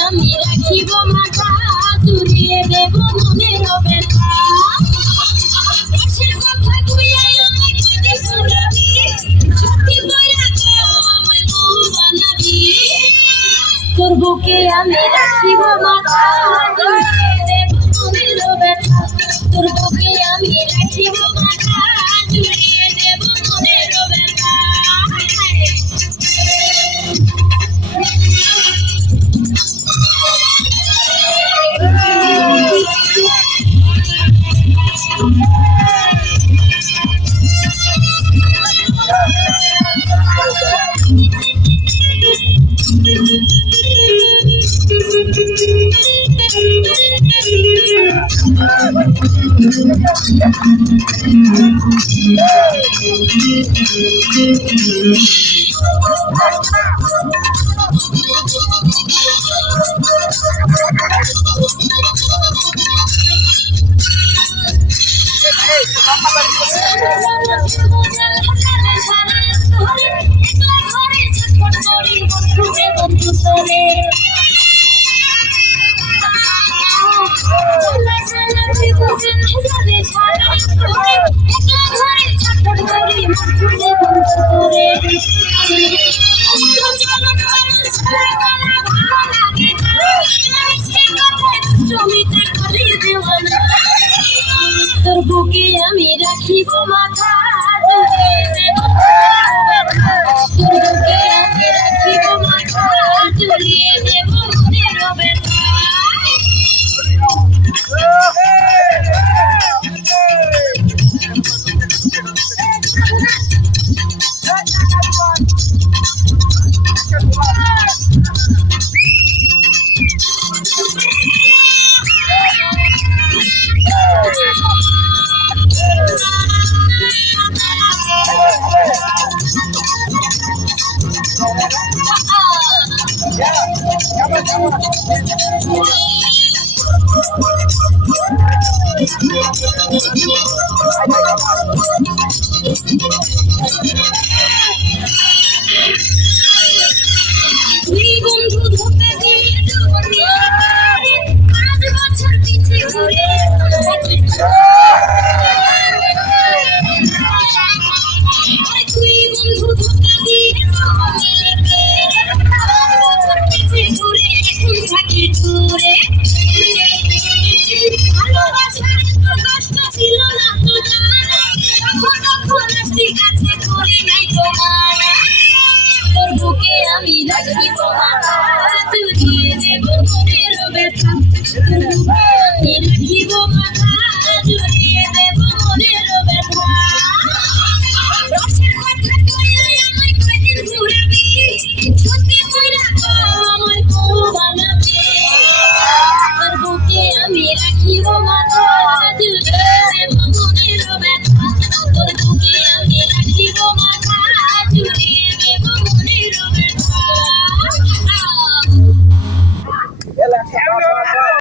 আমি রাখিব মাথা জুড়িয়ে দেব মনের ব্যথা কথা কইয়াই আমায় কইতে শুনাবি সত্যি কইরা আমায় বউ বানাবি তোর বুকে আমি রাখিব মাথা জুড়িয়ে দেব মনের ব্যথা তোর বুকে আমি রাখিব মাথা জুড়িয়ে দেব মনের ব্যথা তোর বুকে আমি রাখিব মাথা জুড়িয়ে দেব তোর বুকে আমি রাখিব মাথা জুড়িয়ে দেব মনের ব্যথা দুই বন্ধু ধোকা দিয়ে পাঁচ বছর পিছে ঘুরে দুই বন্ধু ধোকা দিয়ে পাঁচ বছর পিছে ঘুরে এখন থাকি দূরে ভালোবাসার তো কষ্ট ছিল না তো তখন আসছি কাছে করে নাই তোমার তোর বুকে আমি রাখিব মাথা